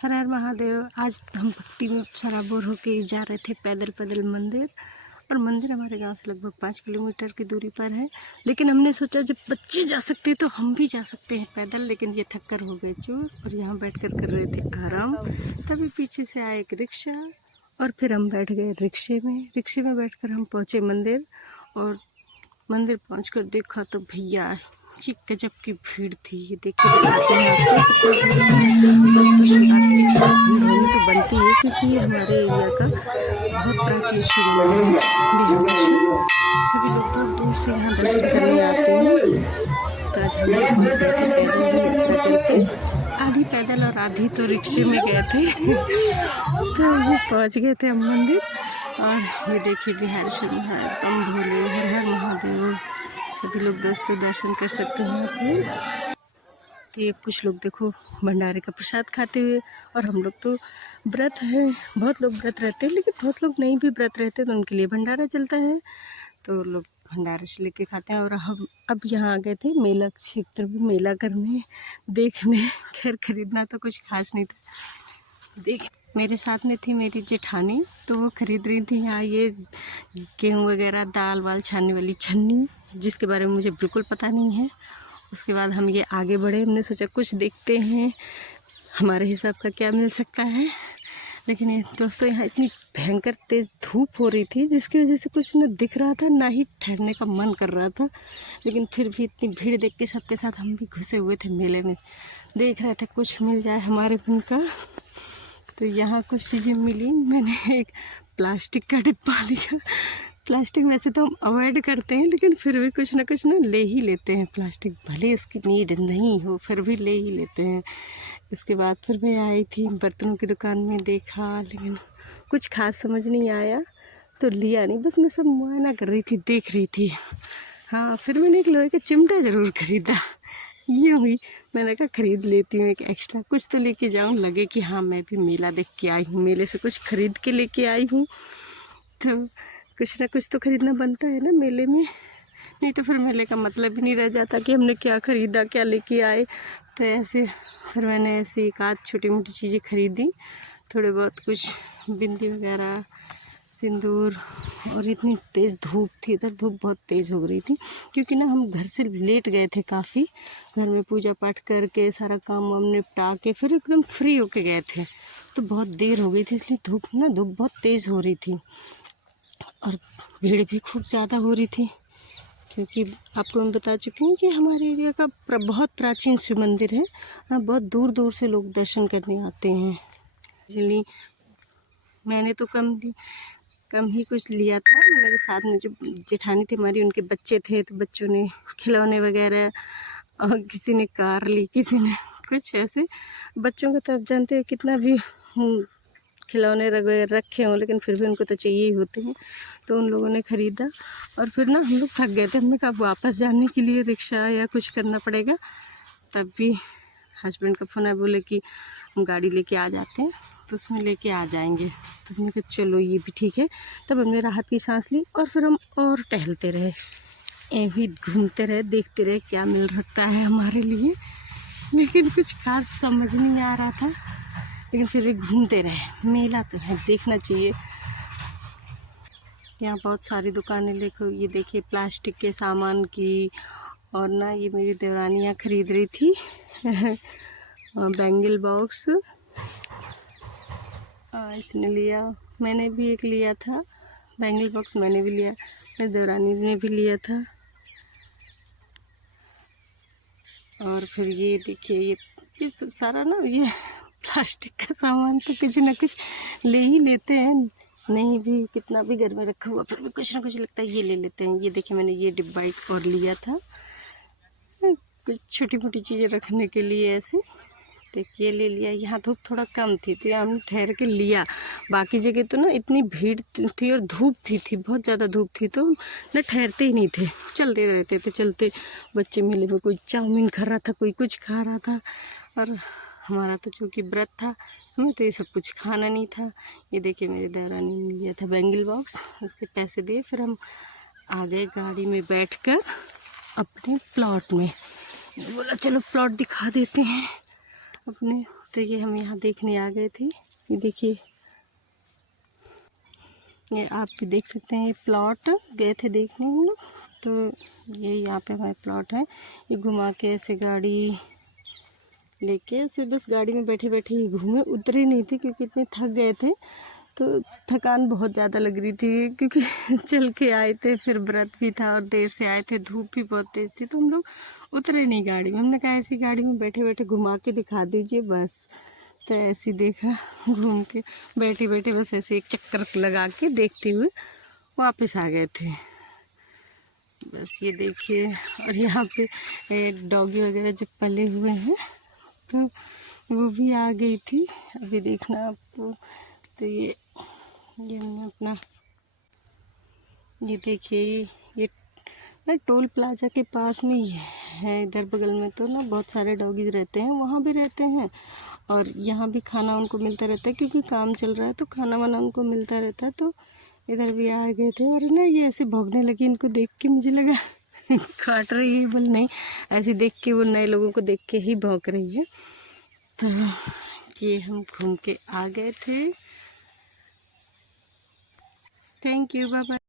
हर हर महादेव। आज हम भक्ति में सराबोर होके जा रहे थे पैदल पैदल मंदिर, और मंदिर हमारे गांव से लगभग 5 किलोमीटर की दूरी पर है। लेकिन हमने सोचा जब बच्चे जा सकते हैं तो हम भी जा सकते हैं पैदल। लेकिन ये थक कर हो गए चूर और यहाँ बैठकर कर रहे थे आराम। तभी पीछे से आया एक रिक्शा और फिर हम बैठ गए रिक्शे में बैठकर हम पहुँचे मंदिर। और मंदिर पहुँचकर देखा तो भैया जी गजब की भीड़ थी। ये देखिए दोस्तों, शिवरात्रि की भीड़ होनी तो बनती है, क्योंकि ये हमारे एरिया का बहुत प्राचीन शिव मंदिर है बिहार। सभी लोग दूर दूर से यहाँ दर्शन करने आते हैं। तो आज हम लोग पहुँच गए थे पैदल ही यात्रा करके, आधी पैदल और आधी तो रिक्शे में गए थे। तो ये पहुँच गए थे हम मंदिर। और ये देखिए बिहारेश्वर महादेव, बम भोले, हर हर महादेव। सभी लोग दोस्तों दर्शन कर सकते हैं अपने। तो ये कुछ लोग देखो भंडारे का प्रसाद खाते हुए, और हम लोग तो व्रत है, बहुत लोग व्रत रहते हैं, लेकिन बहुत लोग नहीं भी व्रत रहते तो उनके लिए भंडारा चलता है, तो लोग भंडारे से लेके खाते हैं। और हम अब यहाँ आ गए थे मेला क्षेत्र में, मेला करने देखने। खैर खरीदना तो कुछ खास नहीं था। देख मेरे साथ में थी मेरी जेठानी, तो वो खरीद रही थी यहाँ ये गेहूँ वगैरह, दाल वाल छानने वाली छन्नी, जिसके बारे में मुझे बिल्कुल पता नहीं है। उसके बाद हम ये आगे बढ़े, हमने सोचा कुछ देखते हैं हमारे हिसाब का क्या मिल सकता है। लेकिन ये दोस्तों यहाँ इतनी भयंकर तेज़ धूप हो रही थी, जिसकी वजह से कुछ न दिख रहा था, ना ही ठहरने का मन कर रहा था। लेकिन फिर भी इतनी भीड़ देख के सबके साथ हम भी घुसे हुए थे मेले में, देख रहे थे कुछ मिल जाए हमारे मन का। तो यहाँ कुछ चीज़ें मिली। मैंने एक प्लास्टिक का डिब्बा लिया। प्लास्टिक वैसे तो हम अवॉइड करते हैं, लेकिन फिर भी कुछ ना कुछ ना ले ही लेते हैं प्लास्टिक, भले इसकी नीड नहीं हो फिर भी ले ही लेते हैं। उसके बाद फिर मैं आई थी बर्तनों की दुकान में, देखा लेकिन कुछ खास समझ नहीं आया तो लिया नहीं, बस मैं सब मुआयना कर रही थी, देख रही थी। हाँ, फिर मैंने एक लोहे का चिमटा ज़रूर खरीदा। ये हुई, मैंने कहा खरीद लेती हूँ एक एक्स्ट्रा, कुछ तो लेके जाऊँ, लगे कि हाँ मैं भी मेला देख के आई हूँ, मेले से कुछ खरीद के लेके आई हूँ। तो कुछ ना कुछ तो खरीदना बनता है ना मेले में, नहीं तो फिर मेले का मतलब ही नहीं रह जाता कि हमने क्या ख़रीदा, क्या लेके आए। तो ऐसे फिर मैंने ऐसे एक आध छोटी मोटी चीज़ें खरीदी, थोड़े बहुत कुछ बिंदी वगैरह, सिंदूर। और इतनी तेज़ धूप थी, इधर धूप बहुत तेज़ हो रही थी, क्योंकि ना हम घर से लेट गए थे काफ़ी। घर में पूजा पाठ करके सारा काम वाम निपटा के फिर एकदम फ्री होके गए थे, तो बहुत देर हो गई थी, इसलिए धूप बहुत तेज़ हो रही थी और भीड़ भी खूब ज़्यादा हो रही थी। क्योंकि आपको मैं बता चुकी हूँ कि हमारे एरिया का बहुत प्राचीन शिव मंदिर है, बहुत दूर दूर से लोग दर्शन करने आते हैं। इसलिए मैंने तो कम ही कुछ लिया था। मेरे साथ में जो जेठानी थी हमारी, उनके बच्चे थे, तो बच्चों ने खिलौने वगैरह, और किसी ने कार ली, किसी ने कुछ ऐसे। बच्चों का तो आप जानते हो कितना भी खिलौने रखे हों, लेकिन फिर भी उनको तो चाहिए ही होते हैं, तो उन लोगों ने ख़रीदा। और फिर ना हम लोग थक गए थे, हमने कहा वापस जाने के लिए रिक्शा या कुछ करना पड़ेगा। तब भी हस्बैंड का फ़ोन आया, बोले कि हम गाड़ी लेके आ जाते हैं, तो उसमें लेके आ जाएंगे। तो हमने कहा चलो ये भी ठीक है। तब हमने राहत की सांस ली और फिर हम और टहलते रहे, भी घूमते रहे, देखते रहे क्या मिल सकता है हमारे लिए। लेकिन कुछ खास समझ नहीं आ रहा था, लेकिन फिर भी घूमते रहे। मेला तो है, देखना चाहिए। यहाँ बहुत सारी दुकानें देखो, ये देखिए प्लास्टिक के सामान की। और ना ये मेरी देवरानी यहाँ ख़रीद रही थी बैंगल बॉक्स, इसने लिया, मैंने भी एक लिया था बैंगल बॉक्स, मैंने भी लिया, मेरी देवरानी ने भी लिया था। और फिर ये देखिए ये सब सारा ना ये प्लास्टिक का सामान तो कुछ ना कुछ ले ही लेते हैं, नहीं भी कितना भी घर में रखा हुआ फिर भी कुछ ना कुछ लगता है ये ले लेते हैं। ये देखिए मैंने ये डिब्बा एक और लिया था, कुछ छोटी मोटी चीज़ें रखने के लिए ऐसे। देखिए ये ले लिया। यहाँ धूप थोड़ा कम थी तो हम ठहर के लिया, बाकी जगह तो ना इतनी भीड़ थी और धूप भी थी, बहुत ज़्यादा धूप थी, तो ना ठहरते ही नहीं थे, चलते रहते थे चलते। बच्चे मेले में कोई चाउमीन खा रहा था, कोई कुछ खा रहा था, और हमारा तो चूँकि व्रत था, हमें तो ये सब कुछ खाना नहीं था। ये देखिए मेरी देवरानी ने लिया था बैंगल बॉक्स, उसके पैसे दिए, फिर हम आ गए गाड़ी में बैठकर अपने प्लॉट में। बोला चलो प्लॉट दिखा देते हैं। अपने। तो ये हम यहाँ देखने आ गए थे। ये देखिए, ये आप भी देख सकते हैं, ये प्लॉट गए थे देखने हम लोग। तो ये यहाँ पे हमारे प्लॉट है। ये घुमा के ऐसे गाड़ी लेके ऐसे बस गाड़ी में बैठे बैठे ही घूमे, उतरे नहीं थे क्योंकि इतने थक गए थे। तो थकान बहुत ज़्यादा लग रही थी क्योंकि चल के आए थे, फिर व्रत भी था और देर से आए थे, धूप भी बहुत तेज़ थी। तो हम लोग उतरे नहीं गाड़ी में। हमने कहा ऐसी गाड़ी में बैठे बैठे घुमा के दिखा दीजिए बस। तो ऐसे देखा, घूम के बैठी बैठी बस ऐसे एक चक्कर लगा के देखते हुए वापस आ गए थे बस। ये देखिए, और यहाँ पे डॉगी वगैरह जो पले हुए हैं तो वो भी आ गई थी। अभी देखना आपको। तो ये हमने अपना, ये देखिए, ये ना टोल प्लाजा के पास में ही है। इधर बगल में तो ना बहुत सारे डॉगीज रहते हैं, वहाँ भी रहते हैं और यहाँ भी खाना उनको मिलता रहता है क्योंकि काम चल रहा है तो खाना वाना उनको मिलता रहता है। तो इधर भी आ गए थे और ना ये ऐसे भौंकने लगी। इनको देख के मुझे लगा काट रही है, बोल नहीं, ऐसे देख के वो नए लोगों को देख के ही भौंक रही है। तो ये हम घूम के आ गए थे। Thank you, bye bye.